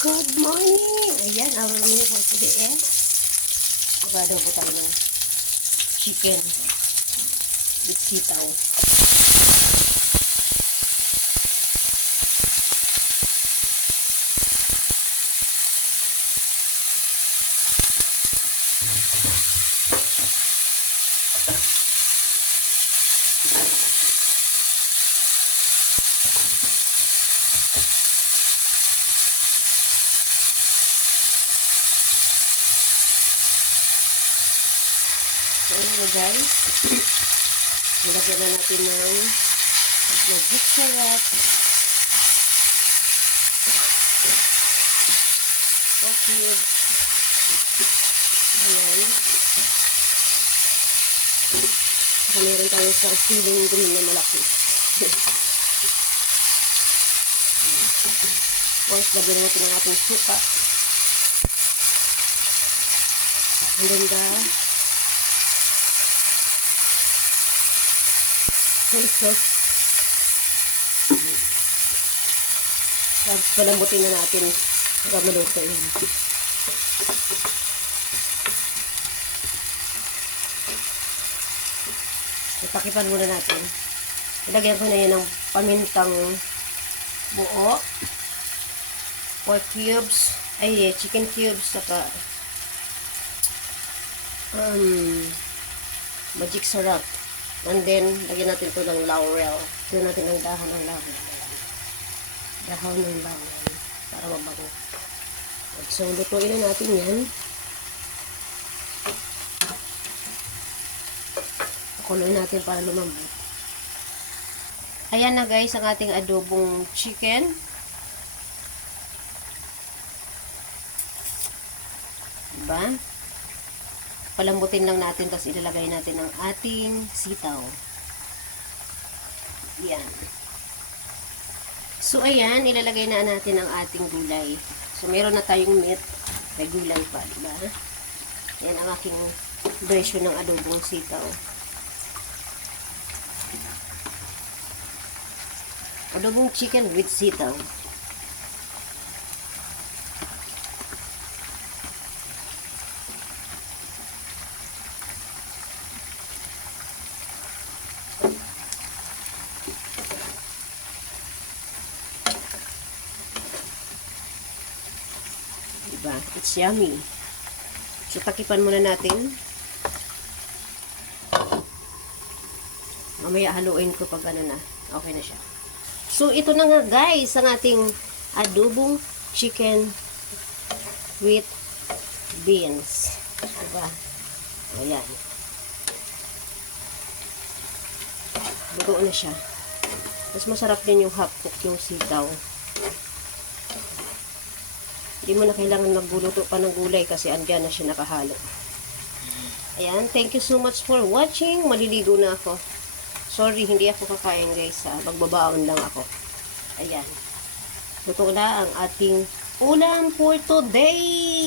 Good morning! Ayan, our meal for today is mag-adobo tayo ng chicken with sitaw. So, ano guys, nilagyan na natin ng magic syrup, cube, ayan. Saka meron tayo isang siling green na malaki. Tapos, lagyan natin ang ating suka. And then soy sauce. Tapos palambutin na natin hanggang maluto yun. Itakipan muna natin. Ilagyan ko na yan ng pamintang buo, pork cubes, chicken cubes, saka magic syrup. And then, lagyan natin ito ng laurel. Lagyan natin ng dahon ng laurel. Dahon ng laurel. Para mabango. So, lutuin na natin yan. Pakuloy natin para lumambot. Ayan na guys, ang ating adobong chicken. Diba? Palambutin lang natin, tapos ilalagay natin ang ating sitaw. Yan. So, ayan, ilalagay na natin ang ating gulay. So, meron na tayong meat. May gulay pa, diba? Yan ang aking version ng adobong sitaw. Adobong chicken with sitaw. Diba? It's yummy. So, takipan muna natin. Mamaya haluin ko pag ano na. Okay na siya. So, ito na nga guys, ang ating adobong chicken with beans. Diba? Ayan. Luto na siya. Mas masarap din yung half cook yung sitaw. Hindi mo na kailangan magluluto pa ng gulay kasi andyan na siya nakahalo. Ayan, thank you so much for watching. Maliligo na ako. Sorry, hindi ako kakain guys. Magbabaon lang ako. Ayan. Luto na ang ating ulam for today.